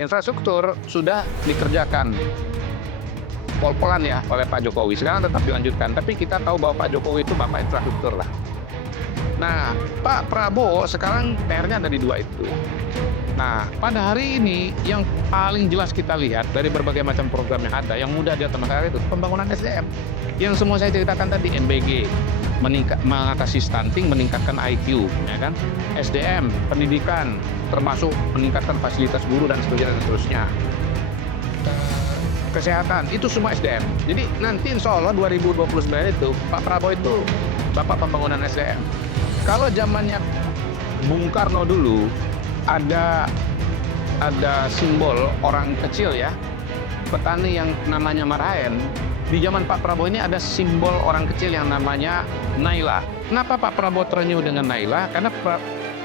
infrastruktur sudah dikerjakan pol-polan ya oleh Pak Jokowi. Sekarang tetap dilanjutkan, tapi kita tahu bahwa Pak Jokowi itu bapak infrastruktur lah. Nah, Pak Prabowo sekarang PR-nya ada di dua itu. Nah, pada hari ini yang paling jelas kita lihat dari berbagai macam program yang ada, yang mudah dilihat masyarakat itu pembangunan SDM. Yang semua saya ceritakan tadi, MBG, mengatasi stunting, meningkatkan IQ, ya kan? SDM, pendidikan, termasuk meningkatkan fasilitas guru dan seterusnya. Kesehatan, itu semua SDM. Jadi nanti insya Allah 2029 itu, Pak Prabowo itu bapak pembangunan SDM. Kalau zamannya Bung Karno dulu, ada simbol orang kecil ya, petani yang namanya Maraen. Di zaman Pak Prabowo ini ada simbol orang kecil yang namanya Naila. Kenapa Pak Prabowo terenyuh dengan Naila?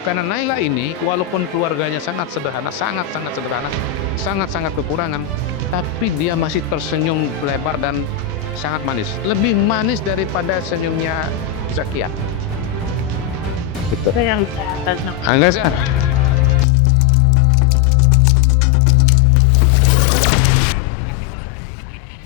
Karena Naila ini walaupun keluarganya sangat sederhana, sangat sederhana, sangat kekurangan, tapi dia masih tersenyum lebar dan sangat manis. Lebih manis daripada senyumnya Zakia. Gitu. Itu yang saya Enggak sih.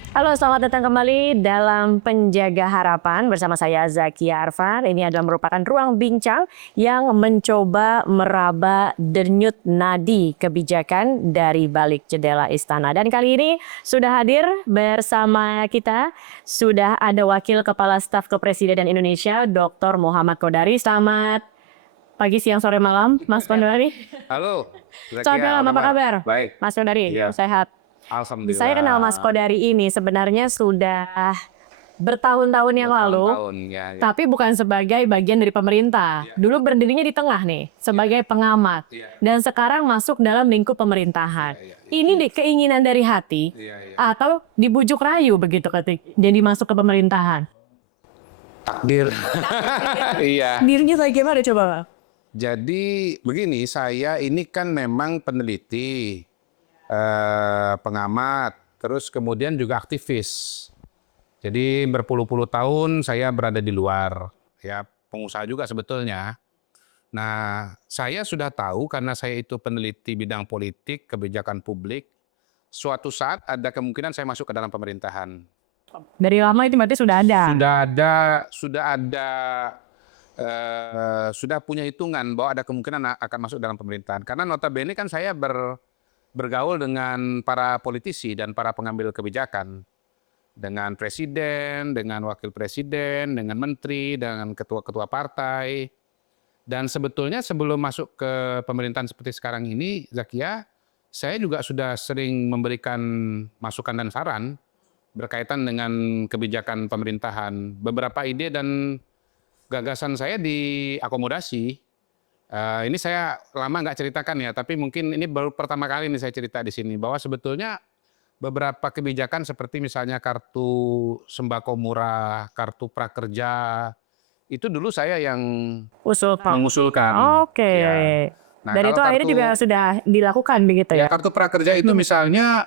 Halo, selamat datang kembali dalam Penjaga Harapan bersama saya Zakia Arfan. Ini adalah merupakan ruang bincang yang mencoba meraba denyut nadi kebijakan dari balik jendela istana. Dan kali ini sudah hadir bersama kita, sudah ada Wakil Kepala Staf Kepresidenan Indonesia, Dr. Muhammad Kodari. Selamat pagi, siang, sore, malam, Mas Kodari. Halo. Selamat malam, apa kabar? Baik. Mas Kodari, Iya. sehat? Alhamdulillah. Saya kenal Mas Kodari ini sebenarnya sudah bertahun-tahun yang lalu, ya. tapi bukan sebagai bagian dari pemerintah. Ya. Dulu berdirinya di tengah nih, sebagai pengamat. Ya. Dan sekarang masuk dalam lingkup pemerintahan. Ya. Ini keinginan dari hati, Ya. atau dibujuk rayu begitu ketika jadi masuk ke pemerintahan? Takdir. Iya. Dirinya kayak gimana coba? Jadi begini, saya ini kan memang peneliti, pengamat, terus kemudian juga aktivis. Jadi berpuluh-puluh tahun saya berada di luar, ya pengusaha juga sebetulnya. Nah, saya sudah tahu karena saya itu peneliti bidang politik, kebijakan publik, suatu saat ada kemungkinan saya masuk ke dalam pemerintahan. Dari lama itu berarti sudah ada? Sudah punya hitungan bahwa ada kemungkinan akan masuk dalam pemerintahan. Karena notabene kan saya bergaul dengan para politisi dan para pengambil kebijakan. Dengan presiden, dengan wakil presiden, dengan menteri, dengan ketua-ketua partai. Dan sebetulnya sebelum masuk ke pemerintahan seperti sekarang ini, Zakia, saya juga sudah sering memberikan masukan dan saran berkaitan dengan kebijakan pemerintahan. Beberapa ide dan gagasan saya diakomodasi. Ini saya lama nggak ceritakan ya, tapi mungkin ini baru pertama kali ini saya cerita di sini bahwa sebetulnya beberapa kebijakan seperti misalnya kartu sembako murah, kartu prakerja, itu dulu saya yang mengusulkan. Oke. Ya. Nah, Dan kalau itu akhirnya juga sudah dilakukan begitu ya? kartu prakerja itu misalnya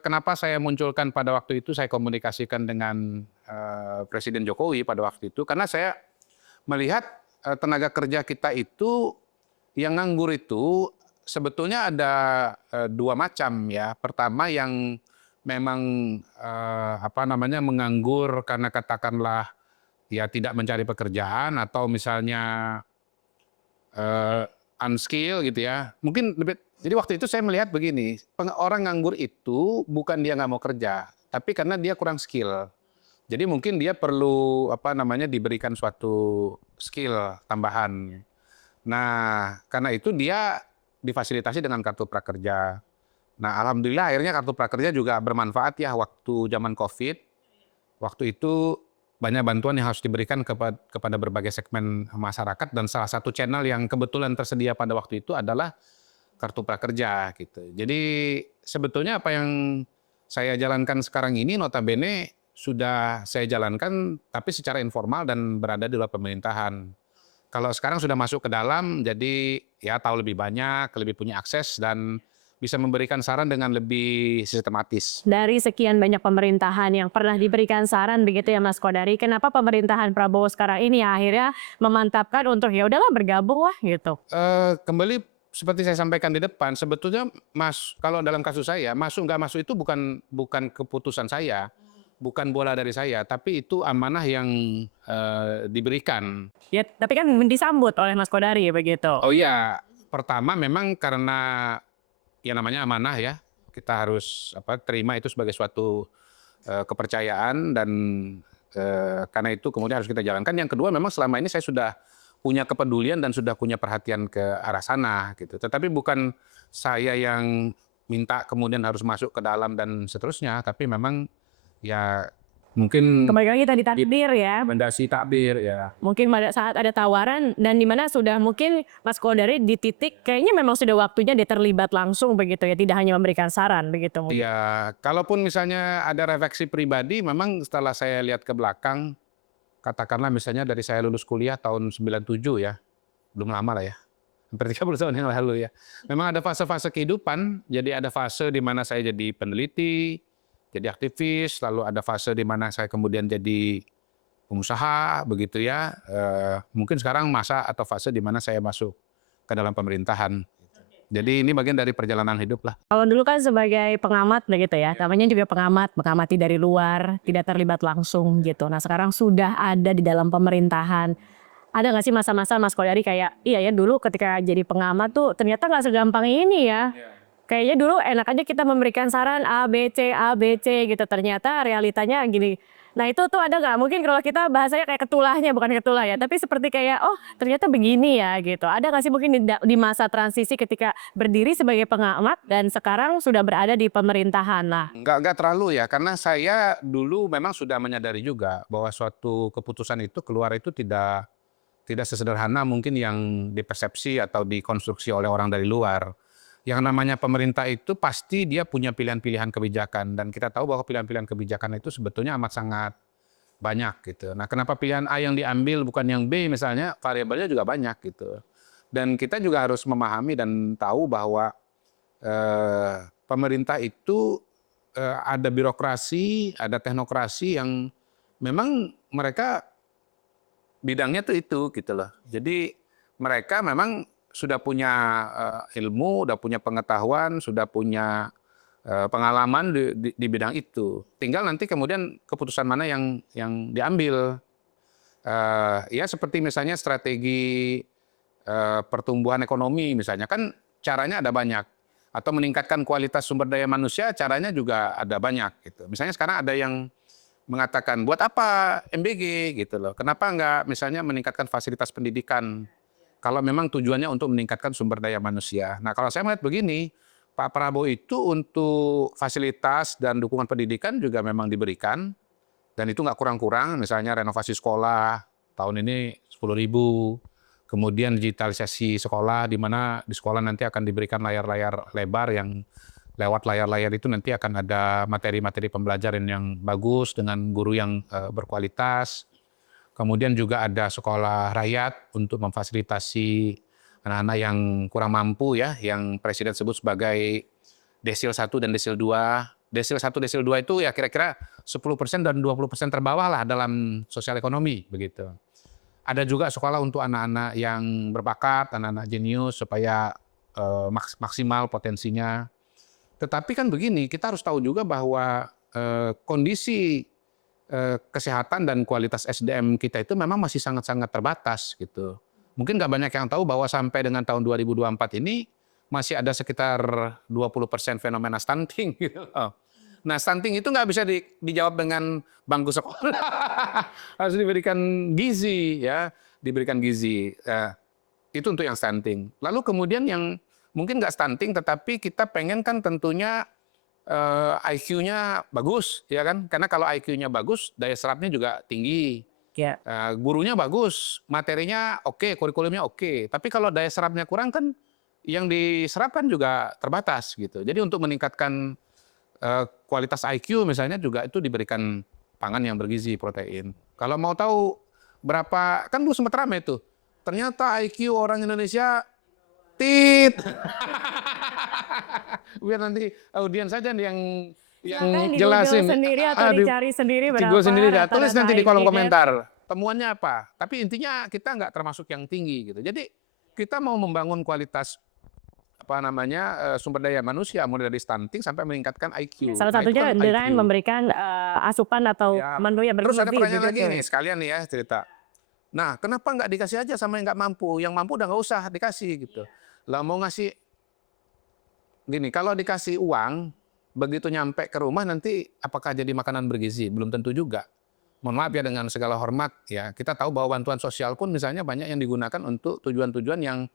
kenapa saya munculkan pada waktu itu, saya komunikasikan dengan Presiden Jokowi pada waktu itu, karena saya melihat tenaga kerja kita itu yang nganggur itu sebetulnya ada dua macam ya. Pertama yang memang menganggur karena katakanlah ya tidak mencari pekerjaan atau misalnya unskill gitu ya. Mungkin jadi waktu itu saya melihat begini, orang nganggur itu bukan dia nggak mau kerja, tapi karena dia kurang skill. Jadi mungkin dia perlu diberikan suatu skill tambahan. Nah, karena itu dia difasilitasi dengan kartu prakerja. Nah, alhamdulillah akhirnya kartu prakerja juga bermanfaat ya waktu zaman Covid. Waktu itu banyak bantuan yang harus diberikan kepada berbagai segmen masyarakat, dan salah satu channel yang kebetulan tersedia pada waktu itu adalah kartu prakerja gitu. Jadi sebetulnya apa yang saya jalankan sekarang ini notabene sudah saya jalankan tapi secara informal dan berada di luar pemerintahan. Kalau sekarang sudah masuk ke dalam, jadi ya tahu lebih banyak, lebih punya akses dan bisa memberikan saran dengan lebih sistematis. Dari sekian banyak pemerintahan yang pernah diberikan saran begitu ya Mas Kodari, kenapa pemerintahan Prabowo sekarang ini akhirnya memantapkan untuk ya udahlah bergabung lah gitu? Kembali seperti saya sampaikan di depan, sebetulnya kalau dalam kasus saya, masuk nggak masuk itu bukan keputusan saya, bukan bola dari saya, tapi itu amanah yang diberikan. Ya, tapi kan disambut oleh Mas Kodari begitu. Oh iya, pertama memang karena ya namanya amanah ya, kita harus terima itu sebagai suatu kepercayaan dan karena itu kemudian harus kita jalankan. Yang kedua memang selama ini saya sudah punya kepedulian dan sudah punya perhatian ke arah sana gitu. Tetapi bukan saya yang minta kemudian harus masuk ke dalam dan seterusnya, tapi memang ya mungkin Kembali lagi tadi takdir ya. rekomendasi takbir ya. Mungkin pada saat ada tawaran dan di mana sudah mungkin Mas Kodari di titik kayaknya memang sudah waktunya dia terlibat langsung begitu ya, tidak hanya memberikan saran begitu. Ya, kalaupun misalnya ada refleksi pribadi, memang setelah saya lihat ke belakang, katakanlah misalnya dari saya lulus kuliah tahun 97 ya, belum lama lah ya, hampir 30 tahun yang lalu ya. Memang ada fase-fase kehidupan, jadi ada fase di mana saya jadi peneliti, jadi aktivis, lalu ada fase di mana saya kemudian jadi pengusaha, begitu ya. Mungkin sekarang masa atau fase di mana saya masuk ke dalam pemerintahan. Jadi ini bagian dari perjalanan hidup lah. Kalau dulu kan sebagai pengamat begitu ya, namanya juga pengamat, mengamati dari luar, tidak terlibat langsung gitu. Nah sekarang sudah ada di dalam pemerintahan. Ada nggak sih masa-masa Mas Kodari kayak, iya ya dulu ketika jadi pengamat tuh ternyata nggak segampang ini ya. Kayaknya dulu enak aja kita memberikan saran A, B, C gitu. Ternyata realitanya gini. Nah itu tuh ada nggak? Mungkin kalau kita bahasanya kayak ketulahnya, bukan ketulah ya. Tapi seperti kayak, oh ternyata begini ya gitu. Ada nggak sih mungkin di masa transisi ketika berdiri sebagai pengamat dan sekarang sudah berada di pemerintahan lah. Nggak terlalu ya, karena saya dulu memang sudah menyadari juga bahwa suatu keputusan itu keluar itu tidak sesederhana mungkin yang dipersepsi atau dikonstruksi oleh orang dari luar. Yang namanya pemerintah itu pasti dia punya pilihan-pilihan kebijakan dan kita tahu bahwa pilihan-pilihan kebijakan itu sebetulnya amat sangat banyak gitu. Nah, kenapa pilihan A yang diambil bukan yang B misalnya, variabelnya juga banyak gitu. Dan kita juga harus memahami dan tahu bahwa pemerintah itu ada birokrasi, ada teknokrasi yang memang mereka bidangnya tuh itu gitu loh. Jadi mereka memang sudah punya ilmu, sudah punya pengetahuan, sudah punya pengalaman di bidang itu. Tinggal nanti kemudian keputusan mana yang diambil. Ya seperti misalnya strategi pertumbuhan ekonomi misalnya, kan caranya ada banyak. Atau meningkatkan kualitas sumber daya manusia, caranya juga ada banyak gitu. Misalnya sekarang ada yang mengatakan buat apa MBG gitu loh. Kenapa enggak misalnya meningkatkan fasilitas pendidikan kalau memang tujuannya untuk meningkatkan sumber daya manusia. Nah, kalau saya melihat begini, Pak Prabowo itu untuk fasilitas dan dukungan pendidikan juga memang diberikan dan itu nggak kurang-kurang, misalnya renovasi sekolah tahun ini 10.000, kemudian digitalisasi sekolah di mana di sekolah nanti akan diberikan layar-layar lebar yang lewat layar-layar itu nanti akan ada materi-materi pembelajaran yang bagus dengan guru yang berkualitas. Kemudian juga ada sekolah rakyat untuk memfasilitasi anak-anak yang kurang mampu ya, yang Presiden sebut sebagai desil 1 dan desil 2. Desil 1, desil 2 itu ya kira-kira 10% dan 20% terbawah lah dalam sosial ekonomi begitu. Ada juga sekolah untuk anak-anak yang berbakat, anak-anak jenius supaya maksimal potensinya. Tetapi kan begini, kita harus tahu juga bahwa kondisi kesehatan dan kualitas SDM kita itu memang masih sangat-sangat terbatas gitu. Mungkin nggak banyak yang tahu bahwa sampai dengan tahun 2024 ini masih ada sekitar 20% fenomena stunting gitu loh. Nah, stunting itu nggak bisa dijawab dengan bangku sekolah. Harus diberikan gizi ya, diberikan gizi. Itu untuk yang stunting. Lalu kemudian yang mungkin nggak stunting tetapi kita pengen kan tentunya IQ-nya bagus, ya kan? Karena kalau IQ-nya bagus, daya serapnya juga tinggi. Ya. Gurunya bagus, materinya oke, kurikulumnya oke. Tapi kalau daya serapnya kurang kan, yang diserapkan juga terbatas gitu. Jadi untuk meningkatkan kualitas IQ misalnya juga itu diberikan pangan yang bergizi, protein. Kalau mau tahu berapa, kan dulu sempat ramai tuh. Ternyata IQ orang Indonesia tit. Biar nanti audiens saja yang jelasin. Di sendiri atau dicari sendiri berapa. Google sendiri, tulis nanti di kolom IQ-nya. komentar. Temuannya apa? Tapi intinya kita nggak termasuk yang tinggi gitu. Jadi kita mau membangun kualitas sumber daya manusia, mulai dari stunting sampai meningkatkan IQ. Salah Nah, itu satunya kan dengan IQ. memberikan asupan atau Ya, menu yang terus ada berlebih pertanyaan lagi begitu. nih, sekalian nih ya cerita. Nah, kenapa nggak dikasih aja sama yang nggak mampu? Yang mampu udah nggak usah dikasih gitu. Lah mau ngasih gini, kalau dikasih uang, begitu nyampe ke rumah nanti apakah jadi makanan bergizi? Belum tentu juga. Mohon maaf ya dengan segala hormat ya, kita tahu bahwa bantuan sosial pun misalnya banyak yang digunakan untuk tujuan-tujuan yang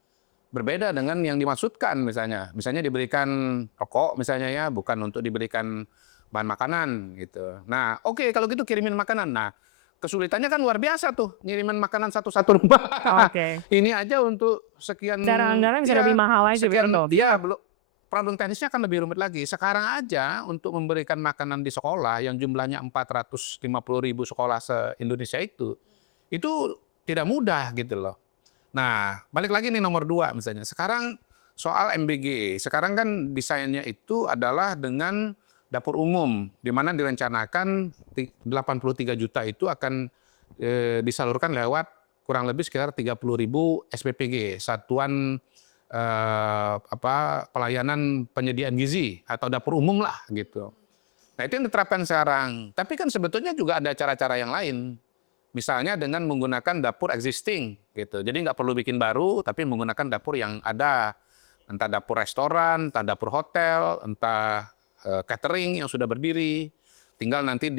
berbeda dengan yang dimaksudkan misalnya. Misalnya diberikan rokok misalnya ya, bukan untuk diberikan bahan makanan gitu. Nah, oke kalau gitu kirimin makanan. Nah, kesulitannya kan luar biasa tuh ngirimin makanan satu-satu rumah. Oke. Ini aja untuk sekian Secara anggaran bisa lebih ya mahal lagi sekian begitu. dia belum problem teknisnya akan lebih rumit lagi. Sekarang aja untuk memberikan makanan di sekolah yang jumlahnya 450.000 sekolah se-Indonesia itu tidak mudah gitu loh. Nah, balik lagi nih nomor 2 misalnya. Sekarang soal MBG. Sekarang kan desainnya itu adalah dengan dapur umum, di mana direncanakan 83 juta itu akan disalurkan lewat kurang lebih sekitar 30.000 SPPG, Satuan Pelayanan Penyediaan Gizi atau dapur umum lah gitu. Nah itu yang diterapkan sekarang. Tapi kan sebetulnya juga ada cara-cara yang lain. Misalnya dengan menggunakan dapur existing gitu. Jadi nggak perlu bikin baru, tapi menggunakan dapur yang ada. Entah dapur restoran, entah dapur hotel, entah catering yang sudah berdiri. Tinggal nanti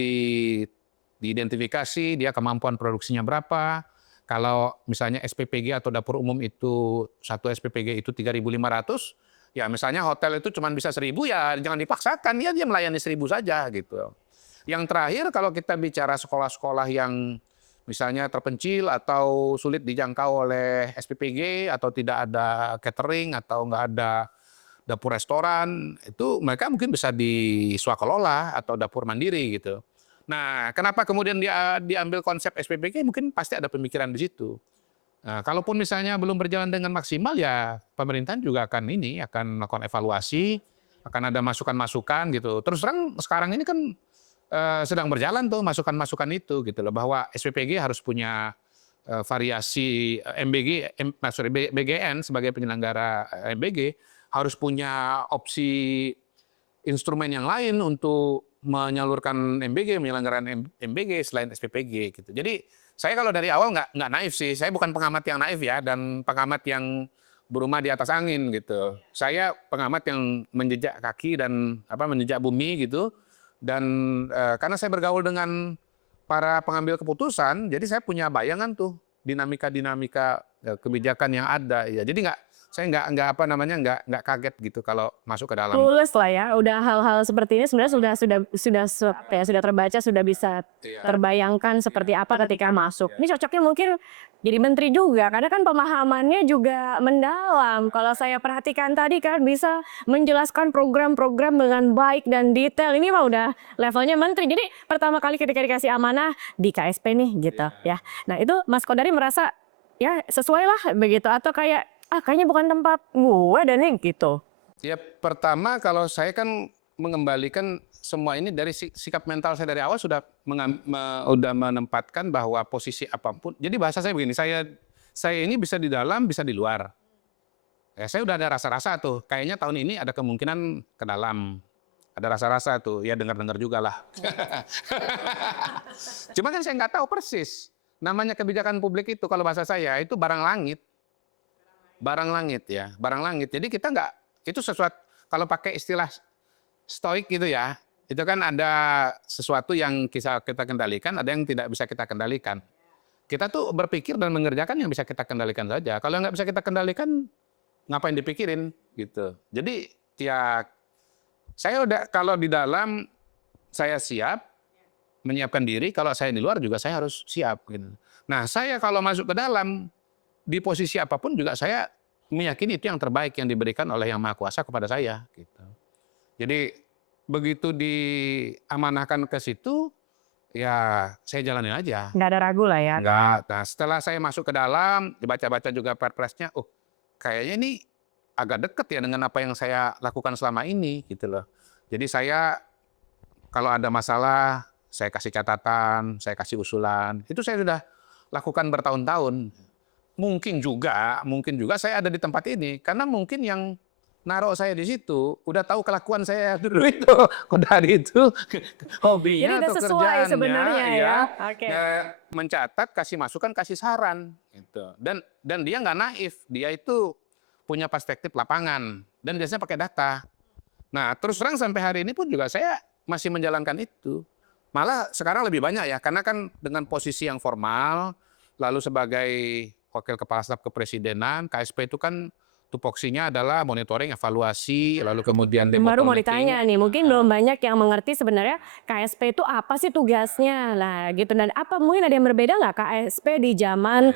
diidentifikasi dia kemampuan produksinya berapa. Kalau misalnya SPPG atau dapur umum itu satu SPPG itu 3.500, ya misalnya hotel itu cuma bisa 1.000 ya jangan dipaksakan ya dia melayani 1.000 saja gitu. Yang terakhir kalau kita bicara sekolah-sekolah yang misalnya terpencil atau sulit dijangkau oleh SPPG atau tidak ada catering atau nggak ada dapur restoran, itu mereka mungkin bisa diswakelola atau dapur mandiri gitu. Nah, kenapa kemudian dia diambil konsep SPPG? Mungkin pasti ada pemikiran di situ. Nah, kalaupun misalnya belum berjalan dengan maksimal, ya pemerintahan juga akan melakukan evaluasi, akan ada masukan-masukan gitu. Terus terang sekarang ini kan sedang berjalan tuh masukan-masukan itu gitu loh, bahwa SPPG harus punya variasi BGN sebagai penyelenggara MBG harus punya opsi instrumen yang lain untuk menyalurkan MBG, menyelenggarakan MBG selain SPPG gitu. Jadi saya kalau dari awal nggak naif sih. Saya bukan pengamat yang naif ya dan pengamat yang berumah di atas angin gitu. Saya pengamat yang menjejak kaki dan menjejak bumi gitu. Dan karena saya bergaul dengan para pengambil keputusan, jadi saya punya bayangan tuh dinamika-dinamika kebijakan yang ada. Ya, jadi saya nggak kaget gitu kalau masuk ke dalam. Clueless lah ya, udah hal-hal seperti ini sebenarnya sudah terbaca, sudah bisa terbayangkan seperti apa ketika masuk. Ini cocoknya mungkin jadi menteri juga, karena kan pemahamannya juga mendalam. Kalau saya perhatikan tadi kan bisa menjelaskan program-program dengan baik dan detail. Ini mah udah levelnya menteri. Jadi pertama kali ketika dikasih amanah di KSP nih gitu ya. Nah itu Mas Kodari merasa ya sesuai lah begitu atau kayak kayaknya bukan tempat gue dan nih gitu. Ya pertama kalau saya kan mengembalikan semua ini dari sikap mental saya dari awal sudah menempatkan bahwa posisi apapun. Jadi bahasa saya begini, saya ini bisa di dalam, bisa di luar. Ya, saya udah ada rasa-rasa tuh. Kayaknya tahun ini ada kemungkinan ke dalam. Ada rasa-rasa tuh. Ya dengar-dengar juga lah. Cuma kan saya nggak tahu persis. Namanya kebijakan publik itu kalau bahasa saya itu barang langit. Barang langit ya, barang langit. Jadi kita nggak, itu sesuatu, kalau pakai istilah stoik gitu ya, itu kan ada sesuatu yang kita kendalikan, ada yang tidak bisa kita kendalikan. Kita tuh berpikir dan mengerjakan yang bisa kita kendalikan saja. Kalau nggak bisa kita kendalikan, ngapain dipikirin gitu. Jadi ya saya udah, kalau di dalam saya siap, menyiapkan diri, kalau saya di luar juga saya harus siap gitu. Nah saya kalau masuk ke dalam, di posisi apapun juga saya meyakini itu yang terbaik yang diberikan oleh Yang Maha Kuasa kepada saya gitu. Jadi begitu diamanahkan ke situ ya saya jalanin aja. Nggak ada ragu lah ya. Enggak. Nah, setelah saya masuk ke dalam, dibaca-baca juga perpresnya, oh kayaknya ini agak deket ya dengan apa yang saya lakukan selama ini gitu loh. Jadi saya kalau ada masalah saya kasih catatan, saya kasih usulan. Itu saya sudah lakukan bertahun-tahun. Mungkin juga saya ada di tempat ini karena mungkin yang naruh saya di situ, udah tahu kelakuan saya dulu itu. Kodari itu hobinya Jadi udah atau sesuai kerjaannya, sebenarnya ya. Oke. mencatat, kasih masukan, kasih saran, gitu. Dan dia nggak naif, dia itu punya perspektif lapangan dan biasanya pakai data. Nah, terus terang sampai hari ini pun juga saya masih menjalankan itu. Malah sekarang lebih banyak ya, karena kan dengan posisi yang formal, lalu sebagai wakil kepala staf kepresidenan, KSP itu kan tupoksinya adalah monitoring, evaluasi, lalu kemudian Baru mau debottlenecking. ditanya nih, mungkin belum banyak yang mengerti sebenarnya KSP itu apa sih tugasnya lah gitu, dan apa mungkin ada yang berbeda nggak KSP di zaman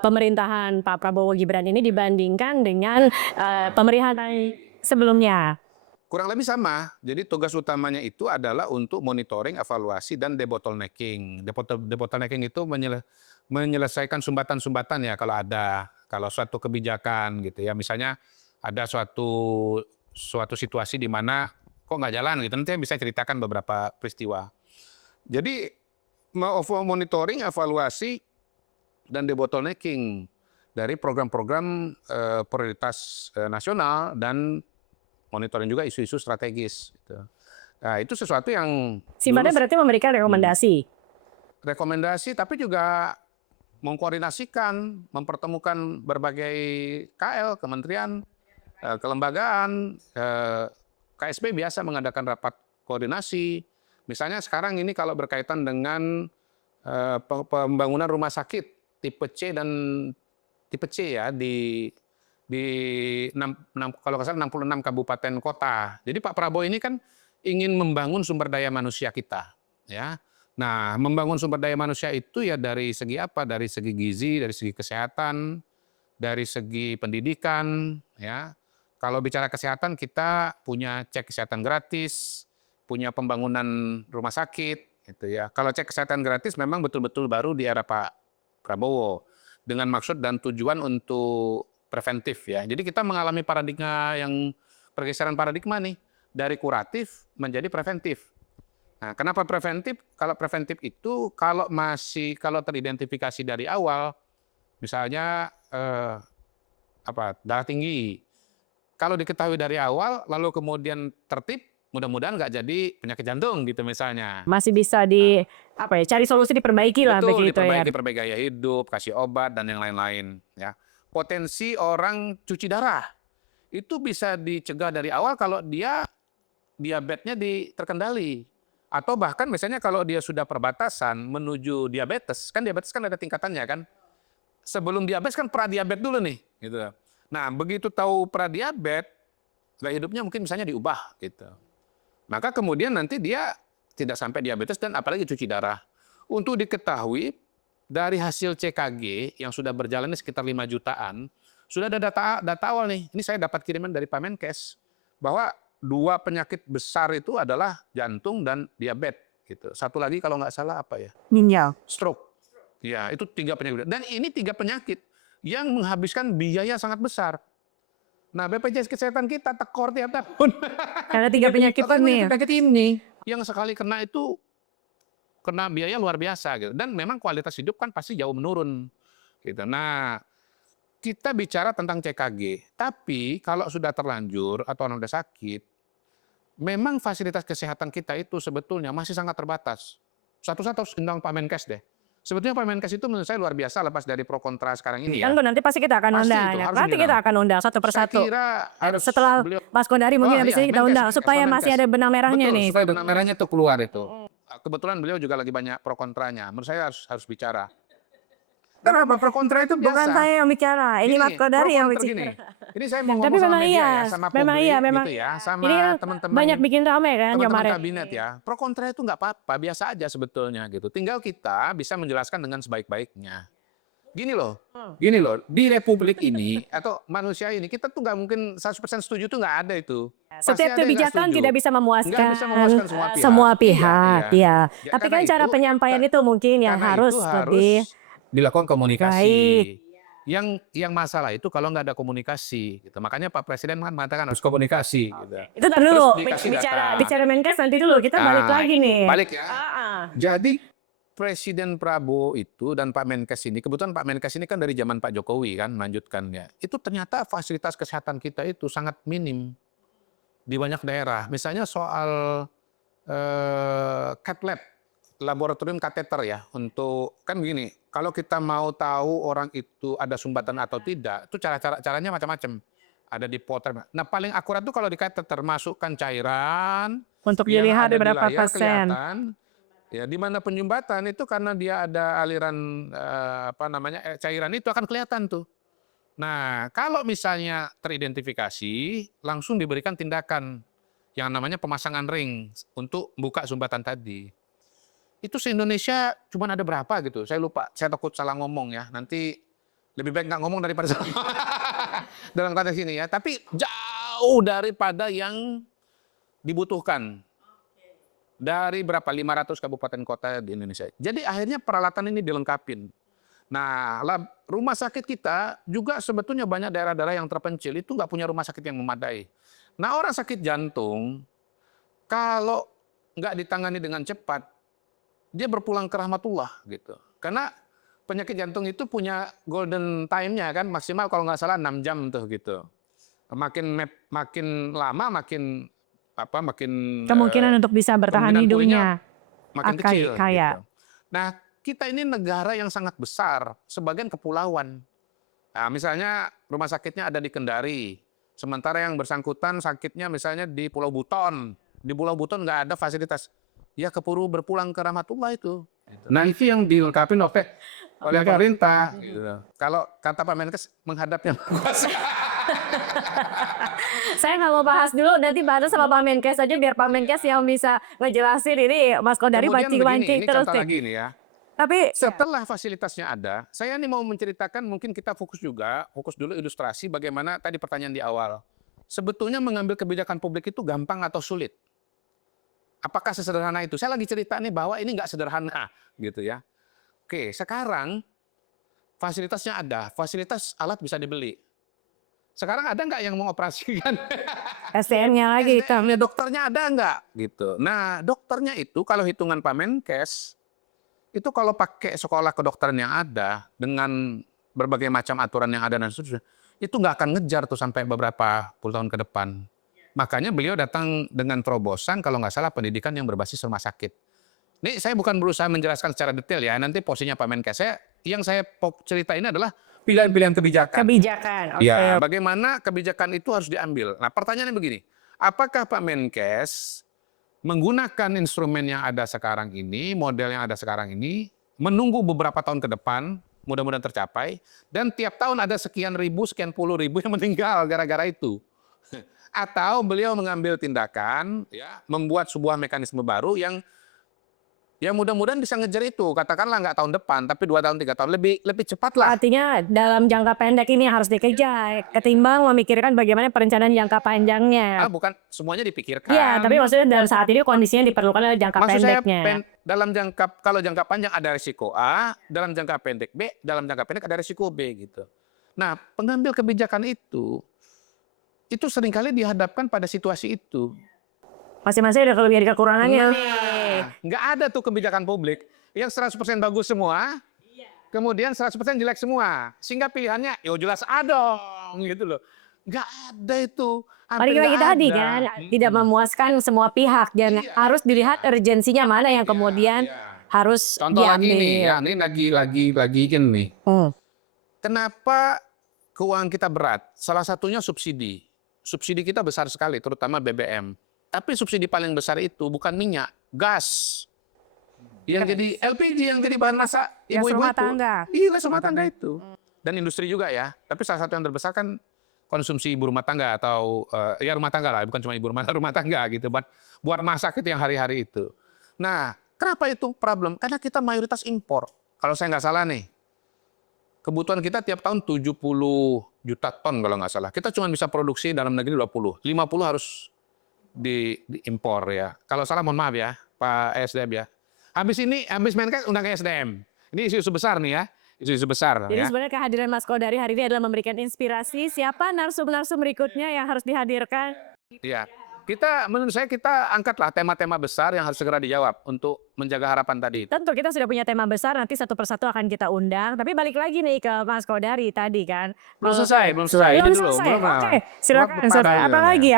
pemerintahan Pak Prabowo Gibran ini dibandingkan dengan pemerintahan sebelumnya? Kurang lebih sama. Jadi tugas utamanya itu adalah untuk monitoring, evaluasi, dan debottlenecking. Debottlenecking itu menyelesaikan sumbatan-sumbatan ya kalau ada. Kalau suatu kebijakan gitu ya. Misalnya ada suatu situasi di mana kok nggak jalan gitu. Nanti bisa ceritakan beberapa peristiwa. Jadi monitoring, evaluasi, dan debottlenecking dari program-program prioritas nasional dan monitoring juga isu-isu strategis. Gitu. Nah, itu sesuatu yang Sifatnya berarti memberikan rekomendasi. rekomendasi, tapi juga mengkoordinasikan, mempertemukan berbagai KL, kementerian, kelembagaan, KSP biasa mengadakan rapat koordinasi. Misalnya sekarang ini kalau berkaitan dengan pembangunan rumah sakit tipe C dan tipe C ya di kalau nggak salah 66 kabupaten kota. Jadi Pak Prabowo ini kan ingin membangun sumber daya manusia kita, ya. Nah, membangun sumber daya manusia itu ya dari segi apa? Dari segi gizi, dari segi kesehatan, dari segi pendidikan, ya. Kalau bicara kesehatan kita punya cek kesehatan gratis, punya pembangunan rumah sakit, gitu ya. Kalau cek kesehatan gratis memang betul-betul baru di era Pak Prabowo dengan maksud dan tujuan untuk preventif ya. Jadi kita mengalami pergeseran paradigma nih dari kuratif menjadi preventif. Nah, kenapa preventif? Kalau preventif itu kalau teridentifikasi dari awal, misalnya darah tinggi, kalau diketahui dari awal, lalu kemudian tertib, mudah-mudahan nggak jadi penyakit jantung gitu misalnya. Masih bisa cari solusi diperbaiki lah begitu ya. Diperbaiki gaya hidup, kasih obat dan yang lain-lain ya. Potensi orang cuci darah itu bisa dicegah dari awal kalau dia diabetesnya terkendali. Atau bahkan misalnya kalau dia sudah perbatasan menuju diabetes, kan diabetes kan ada tingkatannya kan. Sebelum diabetes kan pradiabetes dulu nih gitu. Nah, begitu tahu pradiabetes, gaya hidupnya mungkin misalnya diubah gitu. Maka kemudian nanti dia tidak sampai diabetes dan apalagi cuci darah. Untuk diketahui dari hasil CKG yang sudah berjalan sekitar 5 jutaan, sudah ada data awal nih. Ini saya dapat kiriman dari Pak Menkes bahwa 2 penyakit besar itu adalah jantung dan diabetes gitu. Satu lagi kalau nggak salah apa ya? Ginjal. Stroke. Ya, itu 3 penyakit. Dan ini 3 penyakit yang menghabiskan biaya sangat besar. Nah, BPJS Kesehatan kita tekor tiap tahun. Karena 3 penyakit ini. Penyakit ini yang sekali kena itu kena biaya luar biasa gitu. Dan memang kualitas hidup kan pasti jauh menurun gitu. Nah, kita bicara tentang CKG, tapi kalau sudah terlanjur atau orang sudah sakit, memang fasilitas kesehatan kita itu sebetulnya masih sangat terbatas. Satu-satu harus undang Pak Menkes deh. Sebetulnya Pak Menkes itu menurut saya luar biasa lepas dari pro kontra sekarang ini ya. Kan nanti pasti kita akan undang ya. Nanti kita akan undang satu persatu. Setelah Mas Kodari mungkin habis ini kita undang supaya masih ada benang merahnya nih. Supaya benang merahnya itu keluar itu. Kebetulan beliau juga lagi banyak pro kontranya. Menurut saya harus bicara. Kenapa pro kontra itu biasa? Bukan saya yang bicara, ini Mas Kodari yang bicara. Ini saya mau Tapi ngomong sama memang media iya, ya, sama publik memang. gitu ya, sama Ini kan teman-teman banyak bikin rame kan teman-teman kemarin. kabinet ya. Pro kontra itu nggak apa-apa, biasa aja sebetulnya gitu. Tinggal kita bisa menjelaskan dengan sebaik-baiknya. Gini loh, di republik ini atau manusia ini kita tuh nggak mungkin 100% setuju tuh nggak ada itu. Pasti Setiap ada yang nggak kebijakan setuju. tidak bisa memuaskan, Nggak bisa memuaskan semua pihak. Iya. Ya. Tapi kan Karena cara itu, penyampaian itu mungkin yang karena harus itu lebih dilakukan komunikasi. baik. Yang masalah itu kalau nggak ada komunikasi, gitu. Makanya Pak Presiden kan mengatakan harus komunikasi. Gitu. Itu tar dulu, Terus dikasih data. bicara Menkes nanti dulu, kita balik lagi nih. Balik ya. Jadi Presiden Prabowo itu dan Pak Menkes ini, kebetulan Pak Menkes ini kan dari zaman Pak Jokowi kan melanjutkannya. Itu ternyata fasilitas kesehatan kita itu sangat minim di banyak daerah. Misalnya soal cath lab, laboratorium kateter ya, untuk kan begini, kalau kita mau tahu orang itu ada sumbatan atau tidak, itu caranya macam-macam. Ada di potret. Nah, paling akurat tuh kalau di kateter masukkan cairan Untuk yang dilihat ada di berapa layar persen. kelihatan. Ya, di mana penyumbatan itu karena dia ada aliran cairan itu akan kelihatan tuh. Nah, kalau misalnya teridentifikasi, langsung diberikan tindakan yang namanya pemasangan ring untuk buka sumbatan tadi. Itu se-Indonesia cuma ada berapa gitu. Saya lupa, saya takut salah ngomong ya. Nanti lebih baik nggak ngomong daripada salah. Dalam konteks ini ya. Tapi jauh daripada yang dibutuhkan. Dari berapa? 500 kabupaten kota di Indonesia. Jadi akhirnya peralatan ini dilengkapin. Nah, rumah sakit kita juga sebetulnya banyak daerah-daerah yang terpencil itu nggak punya rumah sakit yang memadai. Nah, orang sakit jantung kalau nggak ditangani dengan cepat, dia berpulang ke rahmatullah gitu. Karena penyakit jantung itu punya golden time-nya kan, maksimal kalau nggak salah 6 jam tuh gitu. Makin lama makin Kemungkinan untuk bisa bertahan kemungkinan pulihnya hidupnya makin kecil kaya. gitu. Nah, kita ini negara yang sangat besar, sebagian kepulauan. Nah, misalnya rumah sakitnya ada di Kendari, sementara yang bersangkutan sakitnya misalnya di Pulau Buton. Di Pulau Buton nggak ada fasilitas. Ya keburu berpulang ke rahmatullah itu. Nah, itu yang dilengkapi oleh pemerintah. Gitu. Kalau kata Pak Menkes, menghadap yang kuasa. Saya nggak mau bahas dulu, nanti bahas sama Pak Menkes aja biar Pak Menkes yang bisa ngejelasin ini. Mas Kodari Kemudian begini, mancing-mancing ini terus contoh nih. lagi nih ya. Tapi Setelah fasilitasnya ada, saya ini mau menceritakan mungkin kita fokus dulu ilustrasi bagaimana tadi pertanyaan di awal. Sebetulnya mengambil kebijakan publik itu gampang atau sulit? Apakah sesederhana itu? Saya lagi cerita nih bahwa ini nggak sederhana gitu ya. Oke, sekarang fasilitasnya ada, fasilitas alat bisa dibeli. Sekarang ada nggak yang mengoperasikan? SDM-nya lagi SDM-nya, dokternya ada nggak? Gitu. Nah, dokternya itu kalau hitungan Pak Menkes, itu kalau pakai sekolah kedokteran yang ada, dengan berbagai macam aturan yang ada dan seterusnya, itu nggak akan ngejar tuh sampai beberapa puluh tahun ke depan. Makanya beliau datang dengan terobosan kalau nggak salah pendidikan yang berbasis rumah sakit. Ini saya bukan berusaha menjelaskan secara detail ya, nanti posisinya Pak Menkes. Yang saya cerita ini adalah pilihan-pilihan kebijakan. kebijakan. Oke. Ya, bagaimana kebijakan itu harus diambil. Nah, pertanyaannya begini, apakah Pak Menkes menggunakan instrumen yang ada sekarang ini, model yang ada sekarang ini, menunggu beberapa tahun ke depan, mudah-mudahan tercapai, dan tiap tahun ada sekian ribu, sekian puluh ribu yang meninggal gara-gara itu. Atau beliau mengambil tindakan, ya, membuat sebuah mekanisme baru yang mudah-mudahan bisa ngejar itu. Katakanlah nggak tahun depan, tapi 2 tahun, 3 tahun, lebih cepat lah. Artinya dalam jangka pendek ini harus dikejar, ketimbang memikirkan bagaimana perencanaan jangka panjangnya. Bukan semuanya dipikirkan. Iya, tapi maksudnya dalam saat ini kondisinya diperlukan adalah jangka Maksud saya pendeknya. kalau jangka panjang ada risiko A, dalam jangka pendek B, dalam jangka pendek ada risiko B gitu. Nah, pengambil kebijakan itu seringkali dihadapkan pada situasi itu. Masing-masing ada kelebihan kekurangannya. Nggak ada tuh kebijakan publik yang 100% bagus semua, kemudian 100% jelek semua. Sehingga pilihannya, ya jelas A dong gitu loh. Nggak ada itu. Paling lagi tadi kan, tidak memuaskan semua pihak. Dan harus dilihat urgensinya mana yang kemudian harus Contoh lagi diambil. nih, ya, ini lagi ini. Kenapa keuangan kita berat? Salah satunya subsidi. Subsidi kita besar sekali, terutama BBM. Tapi subsidi paling besar itu bukan minyak, gas. Yang jadi LPG, yang jadi bahan masak ibu-ibu rumah itu. tangga. Iya, rumah tangga itu. Dan industri juga ya. Tapi salah satu yang terbesar kan konsumsi ibu rumah tangga atau ya rumah tangga lah, bukan cuma ibu rumah tangga gitu. Buat masak itu yang hari-hari itu. Nah, kenapa itu problem? Karena kita mayoritas impor. Kalau saya nggak salah nih, kebutuhan kita tiap tahun 70 juta ton kalau nggak salah. Kita cuma bisa produksi dalam negeri 20. 50 harus diimpor ya. Kalau salah mohon maaf ya, Pak SDM ya. Habis Menkes undang ke SDM. Ini isu-isu besar nih ya. Isu-isu besar. Jadi ya. sebenarnya kehadiran Mas Kodari hari ini adalah memberikan inspirasi siapa narsum-narsum berikutnya yang harus dihadirkan. Ya. menurut saya kita angkatlah tema-tema besar yang harus segera dijawab untuk menjaga harapan tadi. Tentu kita sudah punya tema besar, nanti satu persatu akan kita undang. Tapi balik lagi nih ke Mas Kodari tadi kan. Belum selesai. Belum Ini dulu. selesai. Belum. Oke, silakan. Belum Saudara.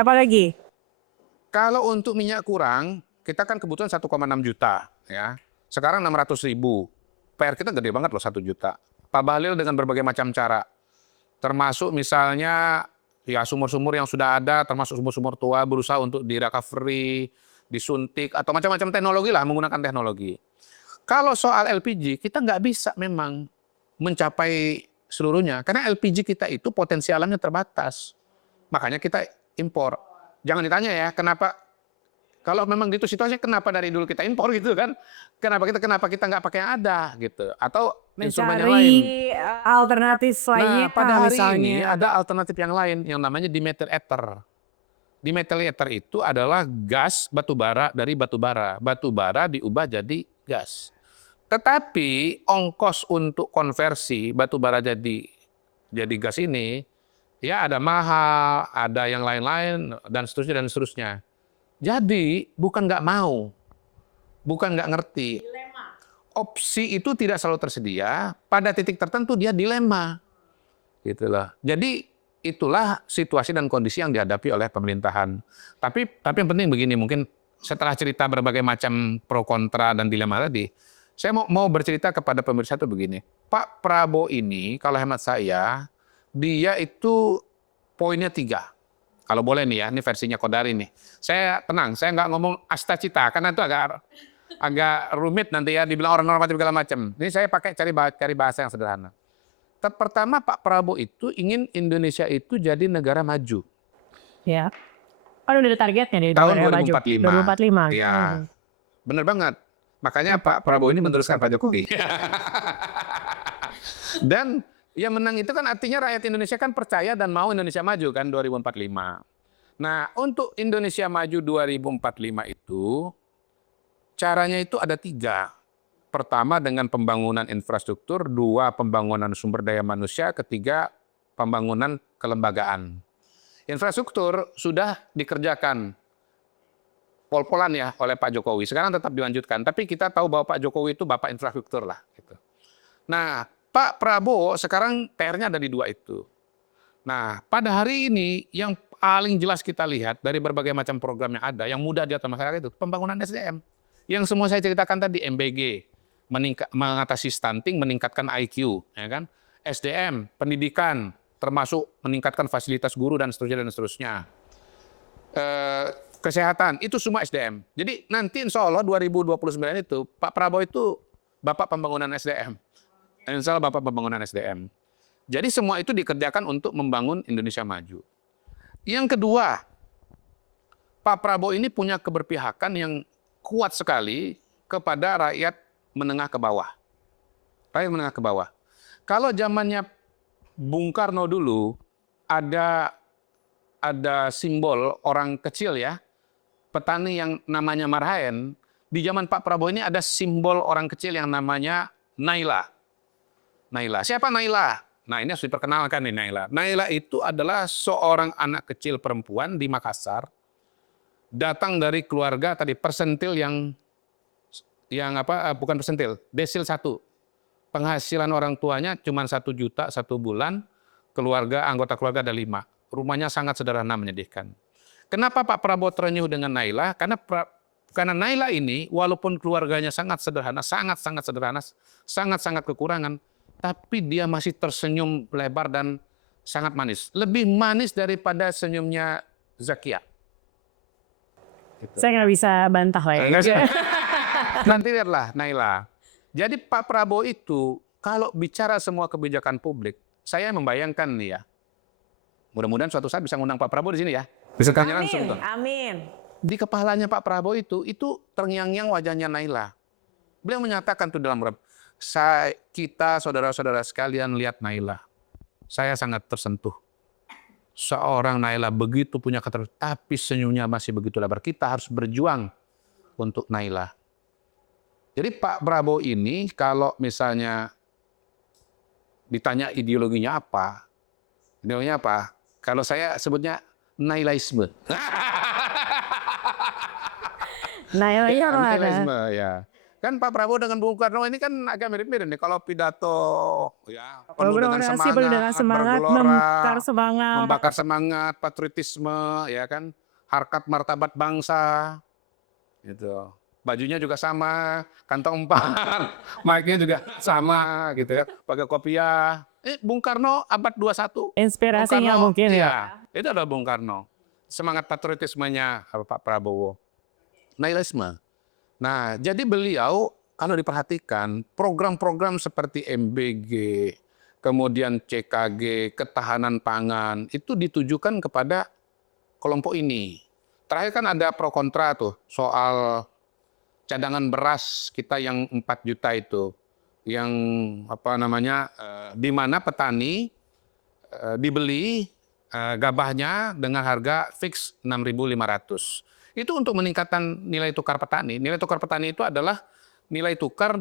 Apa lagi? Kalau untuk minyak kurang, kita kan kebutuhan 1,6 juta, ya. Sekarang 600.000. PR kita gede banget loh, 1 juta. Pak Bahlil dengan berbagai macam cara, termasuk misalnya ya sumur-sumur yang sudah ada, termasuk sumur-sumur tua, berusaha untuk di-recovery, disuntik, atau macam-macam teknologi lah, menggunakan teknologi. Kalau soal LPG, kita nggak bisa memang mencapai seluruhnya, karena LPG kita itu potensialnya terbatas. Makanya kita impor. Jangan ditanya ya, kenapa, kalau memang gitu situasinya, kenapa dari dulu kita impor gitu kan? Kenapa kita nggak pakai yang ada gitu? Atau instrumen yang lain? Mencari alternatif lainnya. Nah, pada hari misalnya. ini ada alternatif yang lain yang namanya dimethyl ether. Dimethyl ether itu adalah gas batubara dari batubara. Batubara diubah jadi gas. Tetapi ongkos untuk konversi batubara jadi gas ini ya ada mahal, ada yang lain-lain dan seterusnya. Jadi bukan nggak mau, bukan nggak ngerti. Opsi itu tidak selalu tersedia. Pada titik tertentu dia dilema, gitulah. Jadi itulah situasi dan kondisi yang dihadapi oleh pemerintahan. Tapi yang penting begini, mungkin setelah cerita berbagai macam pro kontra dan dilema tadi, saya mau bercerita kepada pemirsa itu begini. Pak Prabowo ini, kalau hemat saya, dia itu poinnya 3. Kalau boleh nih ya, ini versinya Kodari nih. Saya tenang, saya nggak ngomong astacita, karena itu agak rumit nanti ya, dibilang orang normatif segala macam. Ini saya pakai cari bahasa yang sederhana. Pertama, Pak Prabowo itu ingin Indonesia itu jadi negara maju. Ya. Kan udah ada targetnya di Tahun negara maju. 2045. 2045. Iya, bener banget. Makanya Pak Prabowo ini meneruskan Pak Jokowi. Dan yang menang itu kan artinya rakyat Indonesia kan percaya dan mau Indonesia maju kan 2045. Nah, untuk Indonesia maju 2045 itu caranya itu ada 3. Pertama dengan pembangunan infrastruktur, 2 pembangunan sumber daya manusia, ketiga pembangunan kelembagaan. Infrastruktur sudah dikerjakan pol-polan ya oleh Pak Jokowi. Sekarang tetap dilanjutkan, tapi kita tahu bahwa Pak Jokowi itu bapak infrastruktur lah. Gitu. Nah, Pak Prabowo sekarang PR-nya ada di 2 itu. Nah, pada hari ini yang paling jelas kita lihat dari berbagai macam program yang ada, yang mudah di atas masyarakat itu pembangunan SDM. Yang semua saya ceritakan tadi, MBG, mengatasi stunting, meningkatkan IQ, ya kan? SDM, pendidikan, termasuk meningkatkan fasilitas guru dan seterusnya. Kesehatan, itu semua SDM. Jadi nanti insya Allah 2029 itu Pak Prabowo itu bapak pembangunan SDM. Insya Allah bapak pembangunan SDM. Jadi semua itu dikerjakan untuk membangun Indonesia maju. Yang kedua, Pak Prabowo ini punya keberpihakan yang kuat sekali kepada rakyat menengah ke bawah. Rakyat menengah ke bawah. Kalau zamannya Bung Karno dulu ada simbol orang kecil ya, petani yang namanya Marhaen. Di zaman Pak Prabowo ini ada simbol orang kecil yang namanya Naila. Naila. Siapa Naila? Nah, ini harus diperkenalkan nih Naila. Naila itu adalah seorang anak kecil perempuan di Makassar, datang dari keluarga tadi persentil bukan persentil, desil 1. Penghasilan orang tuanya cuma 1 juta 1 bulan, anggota keluarga ada 5. Rumahnya sangat sederhana, menyedihkan. Kenapa Pak Prabowo terenyuh dengan Naila? Karena Naila ini walaupun keluarganya sangat sederhana, sangat kekurangan, tapi dia masih tersenyum lebar dan sangat manis. Lebih manis daripada senyumnya Zakia. Gitu. Saya nggak bisa bantah lah ya. Nanti lihatlah Naila. Jadi Pak Prabowo itu kalau bicara semua kebijakan publik, saya membayangkan nih ya. Mudah-mudahan suatu saat bisa ngundang Pak Prabowo di sini ya. Bisa tanya langsung. Amin. Di kepalanya Pak Prabowo itu terngiang-ngiang wajahnya Naila. Beliau menyatakan tuh dalam kita saudara-saudara sekalian lihat Naila. Saya sangat tersentuh. Seorang Naila begitu punya tapi senyumnya masih begitu lebar. Kita harus berjuang untuk Naila. Jadi Pak Prabowo ini kalau misalnya ditanya ideologinya apa? Ideologinya apa? Kalau saya sebutnya Nailaisme. Nah, yang Ya, mana? nihilisme ya. Kan Pak Prabowo dengan Bung Karno ini kan agak mirip-mirip nih. Kalau pidato ya penuh dengan Berorasi penuh dengan semangat, semangat, membakar bergelora, semangat. membakar semangat, patriotisme, ya kan, harkat martabat bangsa, gitu. Bajunya juga sama, kantong empat, mic-nya juga sama, gitu ya, pakai kopiah. Bung Karno abad 21. Bung Inspirasinya Karno, mungkin ya. iya, itu adalah Bung Karno. Semangat patriotismenya Pak Prabowo. Nihilisme. Nah, jadi beliau kalau diperhatikan program-program seperti MBG, kemudian CKG, ketahanan pangan itu ditujukan kepada kelompok ini. Terakhir kan ada pro kontra tuh soal cadangan beras kita yang 4 juta itu, yang apa namanya, di mana petani dibeli gabahnya dengan harga fix 6.500. Itu untuk meningkatkan nilai tukar petani. Nilai tukar petani itu adalah nilai tukar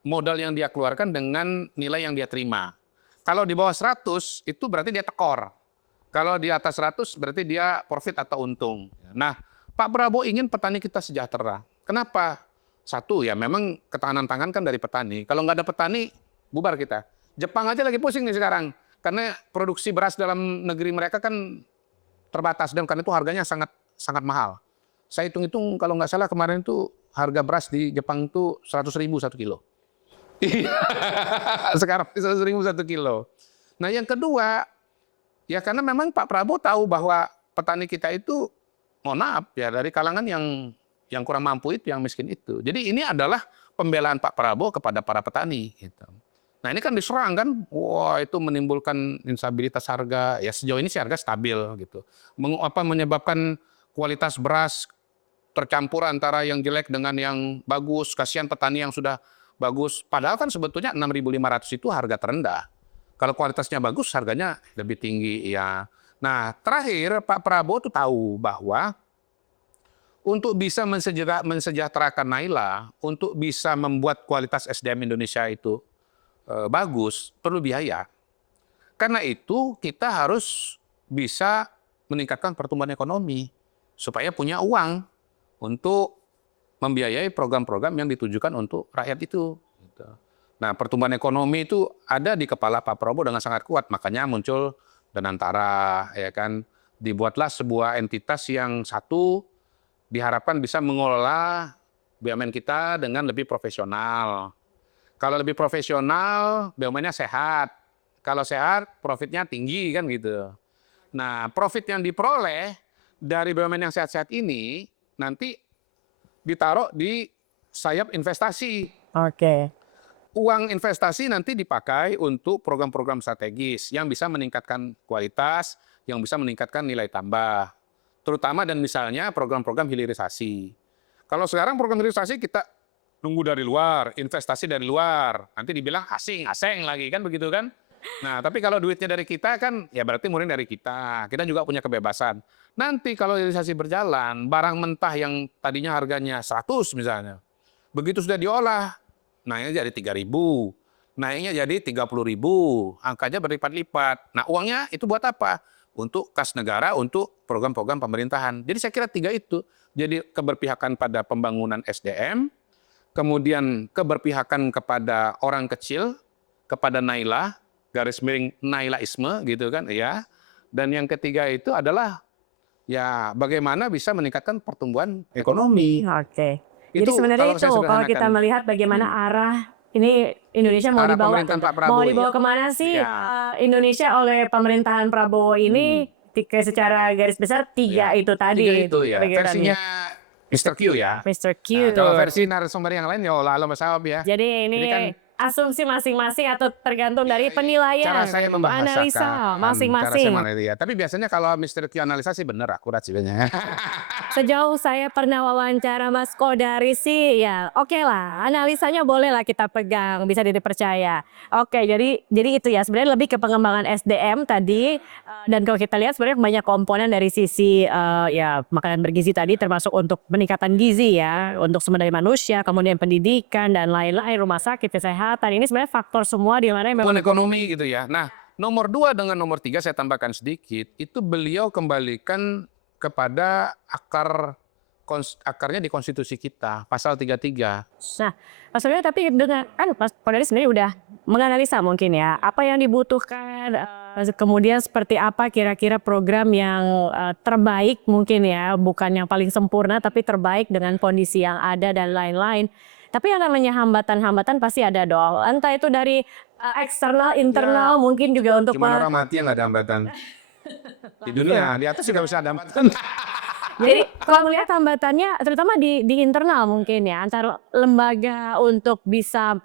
modal yang dia keluarkan dengan nilai yang dia terima. Kalau di bawah 100 itu berarti dia tekor. Kalau di atas 100 berarti dia profit atau untung. Nah, Pak Prabowo ingin petani kita sejahtera. Kenapa? Satu, ya memang ketahanan pangan kan dari petani. Kalau nggak ada petani, bubar kita. Jepang aja lagi pusing nih sekarang. Karena produksi beras dalam negeri mereka kan terbatas dan karena itu harganya sangat sangat mahal. Saya hitung-hitung kalau nggak salah kemarin itu harga beras di Jepang itu 100.000 1 kilo. Iya, sekarang 100.000 1 kilo. Nah yang kedua, ya karena memang Pak Prabowo tahu bahwa petani kita itu, mohon maaf ya, dari kalangan yang kurang mampu itu, yang miskin itu. Jadi ini adalah pembelaan Pak Prabowo kepada para petani. Gitu. Nah ini kan diserang kan, wah itu menimbulkan instabilitas harga. Ya sejauh ini sih harga stabil gitu. Menyebabkan kualitas beras tercampur antara yang jelek dengan yang bagus. Kasihan petani yang sudah bagus. Padahal kan sebetulnya 6.500 itu harga terendah. Kalau kualitasnya bagus, harganya lebih tinggi ya. Nah, terakhir Pak Prabowo tuh tahu bahwa untuk bisa mensejahterakan Naila, untuk bisa membuat kualitas SDM Indonesia itu bagus, perlu biaya. Karena itu kita harus bisa meningkatkan pertumbuhan ekonomi supaya punya uang untuk membiayai program-program yang ditujukan untuk rakyat itu. Nah, pertumbuhan ekonomi itu ada di kepala Pak Prabowo dengan sangat kuat, makanya muncul Danantara, ya kan, dibuatlah sebuah entitas yang satu diharapkan bisa mengelola BUMN kita dengan lebih profesional. Kalau lebih profesional, BUMN-nya sehat. Kalau sehat, profitnya tinggi kan gitu. Nah, profit yang diperoleh dari BUMN yang sehat-sehat ini nanti ditaruh di sayap investasi. Oke. Uang investasi nanti dipakai untuk program-program strategis yang bisa meningkatkan kualitas, yang bisa meningkatkan nilai tambah. Terutama dan misalnya program-program hilirisasi. Kalau sekarang program hilirisasi kita nunggu dari luar, investasi dari luar. Nanti dibilang asing lagi kan begitu kan? Nah, tapi kalau duitnya dari kita kan ya berarti murni dari kita. Kita juga punya kebebasan. Nanti kalau hilirisasi berjalan, barang mentah yang tadinya harganya 100 misalnya. Begitu sudah diolah, naiknya jadi 3.000, naiknya jadi 30.000, angkanya berlipat-lipat. Nah uangnya itu buat apa? Untuk kas negara, untuk program-program pemerintahan. Jadi saya kira 3 itu. Jadi keberpihakan pada pembangunan SDM, kemudian keberpihakan kepada orang kecil, kepada Naila, garis miring Nailaisme gitu kan ya. Dan yang ketiga itu adalah ya bagaimana bisa meningkatkan pertumbuhan ekonomi. Oke. Jadi sebenarnya itu kalau kita melihat bagaimana arah ini Indonesia mau arah dibawa pemerintahan Pak Prabowo, mau dibawa kemana sih Indonesia oleh pemerintahan Prabowo ini secara garis besar 3 itu tadi. 3 itu ya. Versinya Mr. Q ya. Mr. Q. Nah, kalau versi narasumber yang lain ya Allah masawab ya. Jadi ini kan asumsi masing-masing atau tergantung dari penilaian, cara saya membahasakan, analisa masing-masing. Tapi biasanya kalau Mr. Q analisa sih benar, akurat sih biasanya. Sejauh saya pernah wawancara Mas Kodari sih ya oke lah, analisanya boleh lah kita pegang, bisa dipercaya. Oke, jadi itu ya sebenarnya lebih ke pengembangan SDM tadi dan kalau kita lihat sebenarnya banyak komponen dari sisi ya makanan bergizi tadi termasuk untuk peningkatan gizi ya, untuk sumber daya manusia, kemudian pendidikan dan lain-lain, rumah sakit, kesehatan. Ini sebenarnya faktor semua di mana memang ekonomi gitu ya. Nah, nomor 2 dengan nomor 3 saya tambahkan sedikit, itu beliau kembalikan kepada akar akarnya di konstitusi kita, pasal 33. Nah, Mas Surya tapi dengan kan Mas Kodari sendiri udah menganalisa mungkin ya, apa yang dibutuhkan, kemudian seperti apa kira-kira program yang terbaik mungkin ya, bukan yang paling sempurna tapi terbaik dengan kondisi yang ada dan lain-lain. Tapi yang namanya hambatan-hambatan pasti ada dong, entah itu dari eksternal, internal, mungkin juga untuk Cuma orang mati yang nggak ada hambatan. Di dunia, di atas juga bisa ada hambatan. Jadi kalau melihat hambatannya terutama di internal mungkin ya, antar lembaga untuk bisa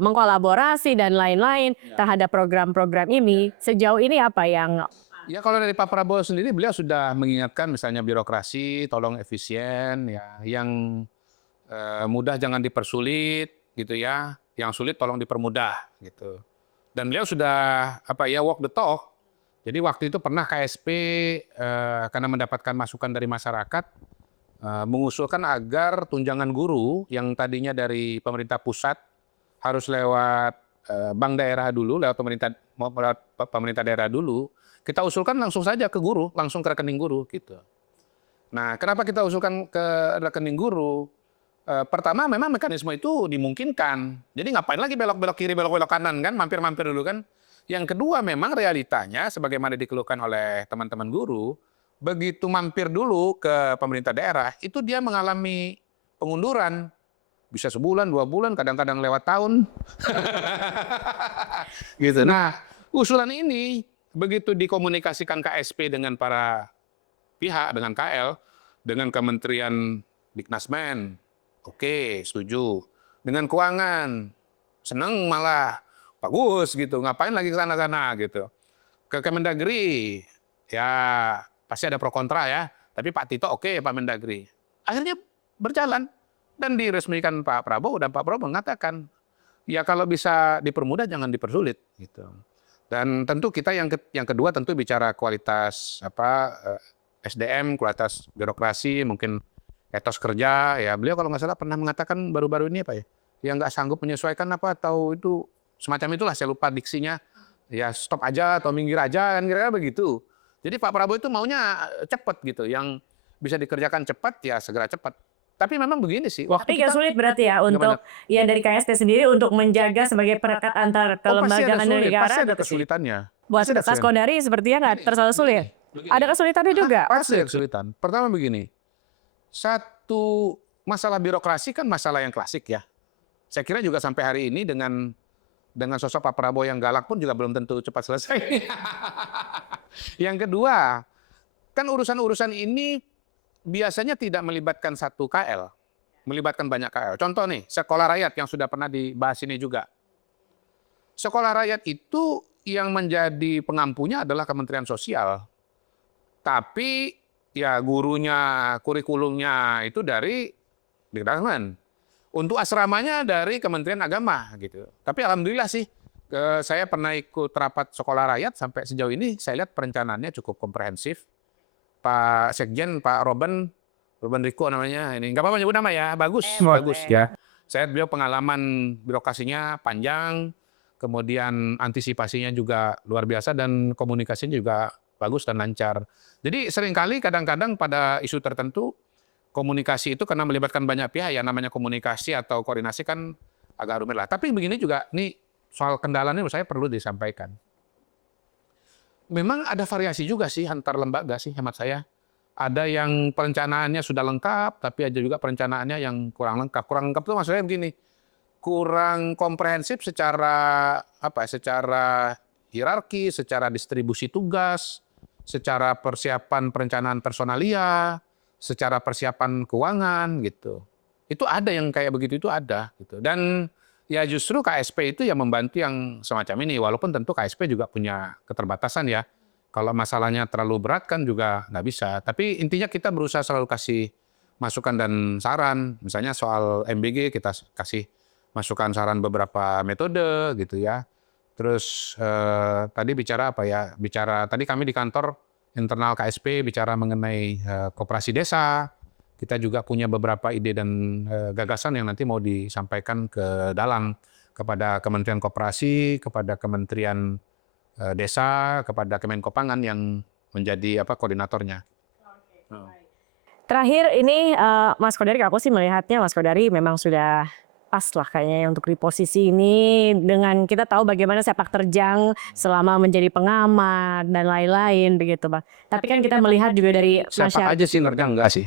mengkolaborasi dan lain-lain terhadap program-program ini, sejauh ini apa yang Ya kalau dari Pak Prabowo sendiri, beliau sudah mengingatkan misalnya birokrasi, tolong efisien, ya, yang mudah jangan dipersulit, gitu ya, yang sulit tolong dipermudah, gitu. Dan beliau sudah walk the talk. Jadi waktu itu pernah KSP karena mendapatkan masukan dari masyarakat mengusulkan agar tunjangan guru yang tadinya dari pemerintah pusat harus lewat bank daerah dulu, lewat pemerintah daerah dulu, kita usulkan langsung saja ke guru, langsung ke rekening guru gitu. Nah, kenapa kita usulkan ke rekening guru? Pertama memang mekanisme itu dimungkinkan. Jadi ngapain lagi belok-belok kiri, belok-belok kanan kan, mampir-mampir dulu kan. Yang kedua memang realitanya sebagaimana dikeluhkan oleh teman-teman guru, begitu mampir dulu ke pemerintah daerah, itu dia mengalami pengunduran. Bisa sebulan, 2 bulan, kadang-kadang lewat tahun. Gitu. Nah, usulan ini begitu dikomunikasikan KSP dengan para pihak, dengan KL, dengan Kementerian Diknasmen, oke, setuju. Dengan keuangan, seneng malah, bagus gitu, ngapain lagi ke sana-sana gitu. Ke Kemendagri, ya pasti ada pro kontra ya, tapi Pak Tito oke, Pak Mendagri. Akhirnya berjalan dan diresmikan Pak Prabowo, dan Pak Prabowo mengatakan, ya kalau bisa dipermudah jangan dipersulit gitu. Dan tentu kita yang kedua tentu bicara kualitas SDM, kualitas birokrasi, mungkin etos kerja, ya beliau kalau nggak salah pernah mengatakan baru-baru ini yang nggak sanggup menyesuaikan atau itu semacam itulah, saya lupa diksinya, ya stop aja atau minggir aja kan kira-kira begitu. Jadi Pak Prabowo itu maunya cepat gitu, yang bisa dikerjakan cepat ya segera cepat. Tapi memang begini sih. tapi nggak sulit berarti ya untuk ya dari KSP sendiri untuk menjaga sebagai perekat antar kelembagaan negara. Pasti ada kesulitannya. Buat Mas Kodari sepertinya nggak terlalu sulit. Ada kesulitannya juga. Pasti ada kesulitan. Pertama begini, satu masalah birokrasi kan masalah yang klasik ya. Saya kira juga sampai hari ini dengan sosok Pak Prabowo yang galak pun juga belum tentu cepat selesai. Yang kedua, kan urusan-urusan ini biasanya tidak melibatkan satu KL, melibatkan banyak KL. Contoh nih, sekolah rakyat yang sudah pernah dibahas ini juga. Sekolah rakyat itu yang menjadi pengampunya adalah Kementerian Sosial. Tapi ya gurunya, kurikulumnya itu dari Diknasmen. Untuk asramanya dari Kementerian Agama gitu. Tapi alhamdulillah sih, saya pernah ikut rapat sekolah rakyat sampai sejauh ini saya lihat perencanaannya cukup komprehensif. Pak Sekjen, Pak Robben Riko namanya, ini nggak apa-apa nyebut nama ya, bagus ya. Saya lihat beliau pengalaman birokrasinya panjang, kemudian antisipasinya juga luar biasa dan komunikasinya juga bagus dan lancar. Jadi seringkali kadang-kadang pada isu tertentu komunikasi itu karena melibatkan banyak pihak, ya namanya komunikasi atau koordinasi kan agak rumit lah. Tapi begini juga, nih soal kendalanya menurut saya perlu disampaikan. Memang ada variasi juga sih antar lembaga sih hemat saya. Ada yang perencanaannya sudah lengkap, tapi ada juga perencanaannya yang kurang lengkap. Kurang lengkap itu maksudnya begini, kurang komprehensif secara secara hierarki, secara distribusi tugas, secara persiapan perencanaan personalia, secara persiapan keuangan gitu. Itu ada yang kayak begitu, itu ada gitu. Dan ya justru KSP itu yang membantu yang semacam ini, walaupun tentu KSP juga punya keterbatasan ya. Kalau masalahnya terlalu berat kan juga nggak bisa. Tapi intinya kita berusaha selalu kasih masukan dan saran. Misalnya soal MBG kita kasih masukan saran beberapa metode gitu ya. Terus tadi bicara tadi kami di kantor internal KSP bicara mengenai koperasi desa. Kita juga punya beberapa ide dan gagasan yang nanti mau disampaikan ke dalam kepada Kementerian Koperasi, kepada Kementerian Desa, kepada Kemenkopangan yang menjadi koordinatornya. Terakhir ini Mas Kodari, aku sih melihatnya Mas Kodari memang sudah pas lah kayaknya untuk di posisi ini dengan kita tahu bagaimana sepak terjang selama menjadi pengamat dan lain-lain begitu Bang. Tapi kan kita melihat juga dari Sepak masyarakat aja sih nerjang enggak sih?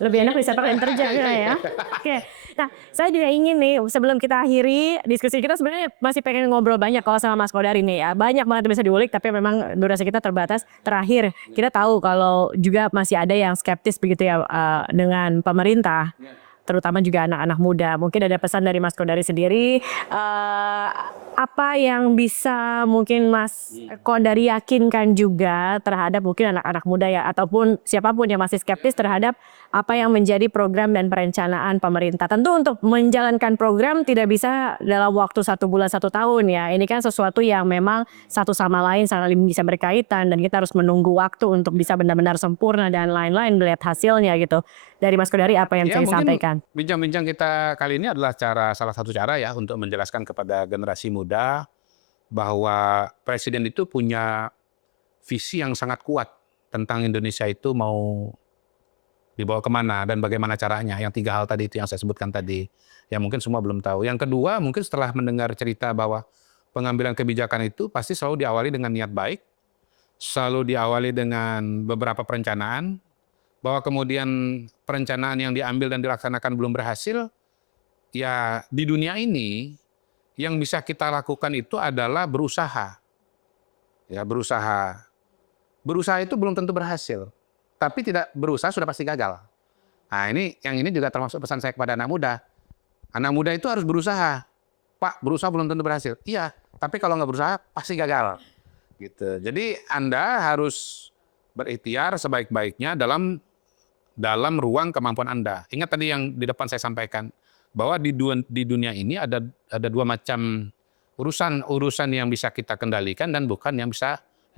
lebih enak di sepak yang terjang ya. Oke. Nah, saya juga ingin nih sebelum kita akhiri diskusi kita sebenarnya masih pengen ngobrol banyak kalau sama Mas Kodari nih ya. Banyak banget yang bisa diulik tapi memang durasi kita terbatas. Terakhir, kita tahu kalau juga masih ada yang skeptis begitu ya dengan pemerintah, terutama juga anak-anak muda. Mungkin ada pesan dari Mas Kodari sendiri, apa yang bisa mungkin Mas Kodari yakinkan juga terhadap mungkin anak-anak muda ya, ataupun siapapun yang masih skeptis terhadap apa yang menjadi program dan perencanaan pemerintah. Tentu untuk menjalankan program tidak bisa dalam waktu 1 bulan 1 tahun ya. Ini kan sesuatu yang memang satu sama lain saling bisa berkaitan dan kita harus menunggu waktu untuk bisa benar-benar sempurna dan lain-lain melihat hasilnya gitu. Dari Mas Kodari apa yang Ya saya mungkin sampaikan? bincang-bincang kita kali ini adalah salah satu cara ya untuk menjelaskan kepada generasi muda bahwa presiden itu punya visi yang sangat kuat tentang Indonesia itu mau dibawa kemana dan bagaimana caranya. Yang 3 hal tadi itu yang saya sebutkan tadi. Yang mungkin semua belum tahu. Yang kedua mungkin setelah mendengar cerita bahwa pengambilan kebijakan itu pasti selalu diawali dengan niat baik, selalu diawali dengan beberapa perencanaan, bahwa kemudian perencanaan yang diambil dan dilaksanakan belum berhasil, ya di dunia ini yang bisa kita lakukan itu adalah berusaha. Ya, berusaha. Berusaha itu belum tentu berhasil. Tapi tidak berusaha sudah pasti gagal. Nah, ini juga termasuk pesan saya kepada anak muda. Anak muda itu harus berusaha. Pak, berusaha belum tentu berhasil. Iya, tapi kalau nggak berusaha pasti gagal. Gitu. Jadi Anda harus berikhtiar sebaik-baiknya dalam ruang kemampuan Anda. Ingat tadi yang di depan saya sampaikan bahwa di dunia ini ada 2 macam urusan yang bisa kita kendalikan dan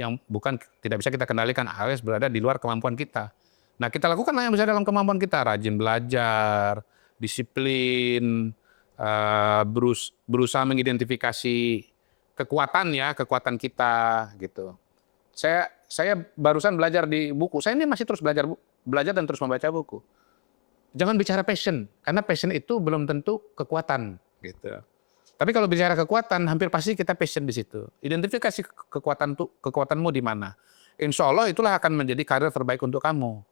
yang bukan tidak bisa kita kendalikan, alias berada di luar kemampuan kita. Nah, kita lakukanlah yang bisa dalam kemampuan kita, rajin belajar, disiplin, berusaha mengidentifikasi kekuatan kita gitu. Saya barusan belajar di buku. Saya ini masih terus belajar dan terus membaca buku. Jangan bicara passion, karena passion itu belum tentu kekuatan gitu. Tapi kalau bicara kekuatan, hampir pasti kita passion di situ. Identifikasi kekuatanmu di mana. Insya Allah itulah akan menjadi karir terbaik untuk kamu.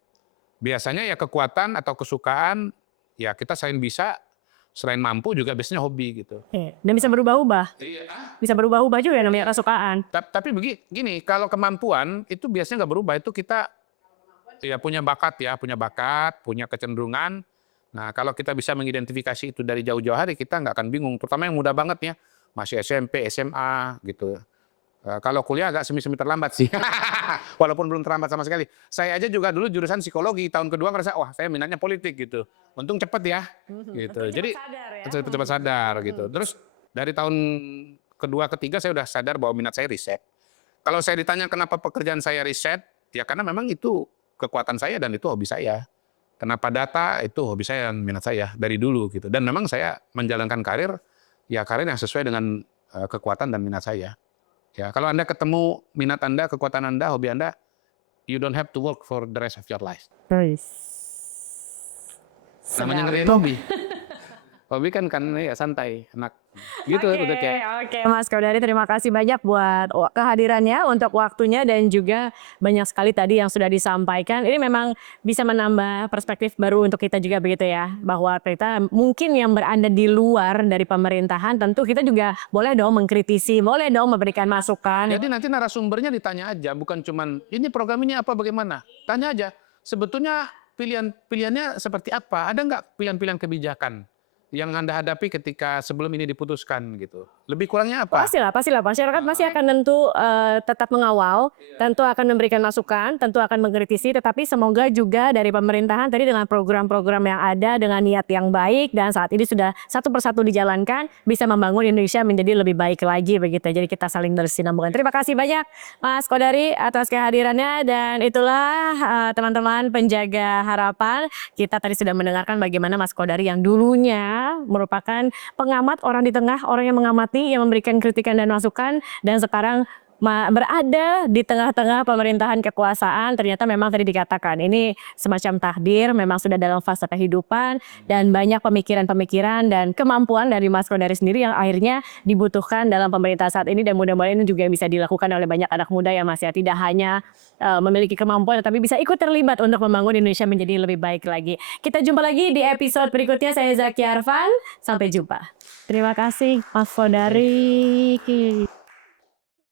Biasanya ya kekuatan atau kesukaan, ya kita selain mampu juga biasanya hobi gitu. Dan bisa berubah-ubah. Iya. Bisa berubah-ubah juga namanya kesukaan. Tapi begini, kalau kemampuan itu biasanya nggak berubah, itu kita ya punya bakat, punya kecenderungan. Nah, kalau kita bisa mengidentifikasi itu dari jauh-jauh hari, kita nggak akan bingung. Terutama yang muda banget ya, masih SMP, SMA gitu. Kalau kuliah agak semi-semi terlambat sih, walaupun belum terlambat sama sekali. Saya aja juga dulu jurusan psikologi, tahun kedua merasa, wah saya minatnya politik gitu. Untung cepet ya, gitu. Jadi cepat sadar gitu. Terus dari tahun kedua, ketiga saya udah sadar bahwa minat saya riset. Kalau saya ditanya kenapa pekerjaan saya riset, ya karena memang itu kekuatan saya dan itu hobi saya. Kenapa data itu hobi saya dan minat saya dari dulu gitu. Dan memang saya menjalankan karir yang sesuai dengan kekuatan dan minat saya. Ya, kalau Anda ketemu minat Anda, kekuatan Anda, hobi Anda, you don't have to work for the rest of your life. Namanya ngerjain hobi. Hobi kan ya santai, enak. Gitu bentuknya. Oke, Mas Kodari, terima kasih banyak buat kehadirannya, untuk waktunya dan juga banyak sekali tadi yang sudah disampaikan. Ini memang bisa menambah perspektif baru untuk kita juga begitu ya, bahwa kita mungkin yang berada di luar dari pemerintahan, tentu kita juga boleh dong mengkritisi, boleh dong memberikan masukan. Jadi nanti narasumbernya ditanya aja, bukan cuman ini program ini apa bagaimana. Tanya aja, sebetulnya pilihannya seperti apa? Ada nggak pilihan-pilihan kebijakan yang Anda hadapi ketika sebelum ini diputuskan gitu? Lebih kurangnya apa? Pastilah. Masyarakat masih akan tentu tetap mengawal, tentu akan memberikan masukan, tentu akan mengkritisi, tetapi semoga juga dari pemerintahan tadi dengan program-program yang ada, dengan niat yang baik, dan saat ini sudah satu persatu dijalankan, bisa membangun Indonesia menjadi lebih baik lagi begitu. Jadi kita saling bersinambungan. Terima kasih banyak Mas Kodari atas kehadirannya, dan itulah teman-teman penjaga harapan. Kita tadi sudah mendengarkan bagaimana Mas Kodari yang dulunya merupakan pengamat, orang di tengah, orang yang mengamati, yang memberikan kritikan dan masukan, dan sekarang berada di tengah-tengah pemerintahan kekuasaan, ternyata memang tadi dikatakan ini semacam takdir, memang sudah dalam fase kehidupan dan banyak pemikiran-pemikiran dan kemampuan dari Mas Kondari sendiri yang akhirnya dibutuhkan dalam pemerintah saat ini, dan mudah-mudahan ini juga bisa dilakukan oleh banyak anak muda ya Mas ya, tidak hanya memiliki kemampuan tapi bisa ikut terlibat untuk membangun Indonesia menjadi lebih baik lagi. Kita jumpa lagi di episode berikutnya. Saya Zaki Arfan, sampai jumpa. Terima kasih Mas Kondari.